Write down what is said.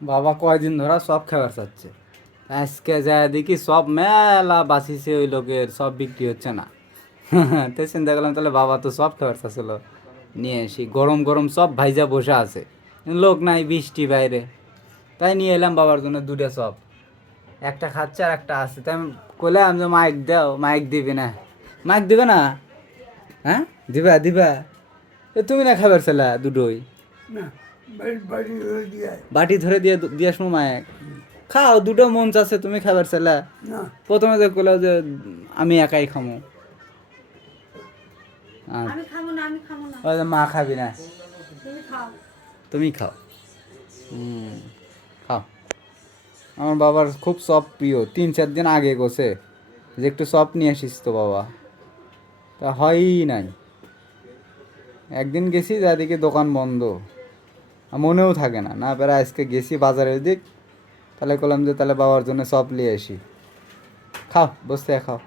বাবা কয়দিন ধরা সব খাবার চাচ্ছে, আজকে যায় দেখি সব মেলা বাসিছে ওই লোকের, সব বিক্রি হচ্ছে না। তো চিন্তা করলাম তাহলে বাবা তো সব খাবার চাচ্ছিল, নিয়ে এসি গরম গরম সব ভাইজা বসে আছে, লোক নাই বৃষ্টি বাইরে, তাই নিয়ে এলাম বাবার জন্য দুটো সব। একটা খাচ্ছে আর একটা আছে, তাই আমি কইলাম যে মাইক দাও, মাইক দিবি না, মাইক দিবে না? হ্যাঁ, দিবা দিবা। এ তুমি না খাবার ছেলা দুটোই, না, বাড়ি হয়ে দিয়ে বাটি ধরে দিয়ে দিয়ে সময় মাইক খাও, দুটো মন চাচ্ছে তুমি খাবার ছেলা। না, প্রথমে যে কইলাম যে আমি একাই খামো, আর আমি খাবো না, আমি খাবো না, ওই যে মা খাবি না, তুমি খাও। তুমি খাও। খাও। আমার বাবার খুব সব প্রিয়, 3-4 দিন আগে গোছে যে একটু সব নিয়ে আসিস তো বাবা, তা হয়ই নাই। একদিন গেছি যাদিকে দোকান বন্ধ, আর মনেও থাকে না, না পেরে আজকে গেছি বাজারের দিক, তাহলে করলাম যে তাহলে বাবার জন্য সব নিয়ে আসি। খাও, বসতে খাও।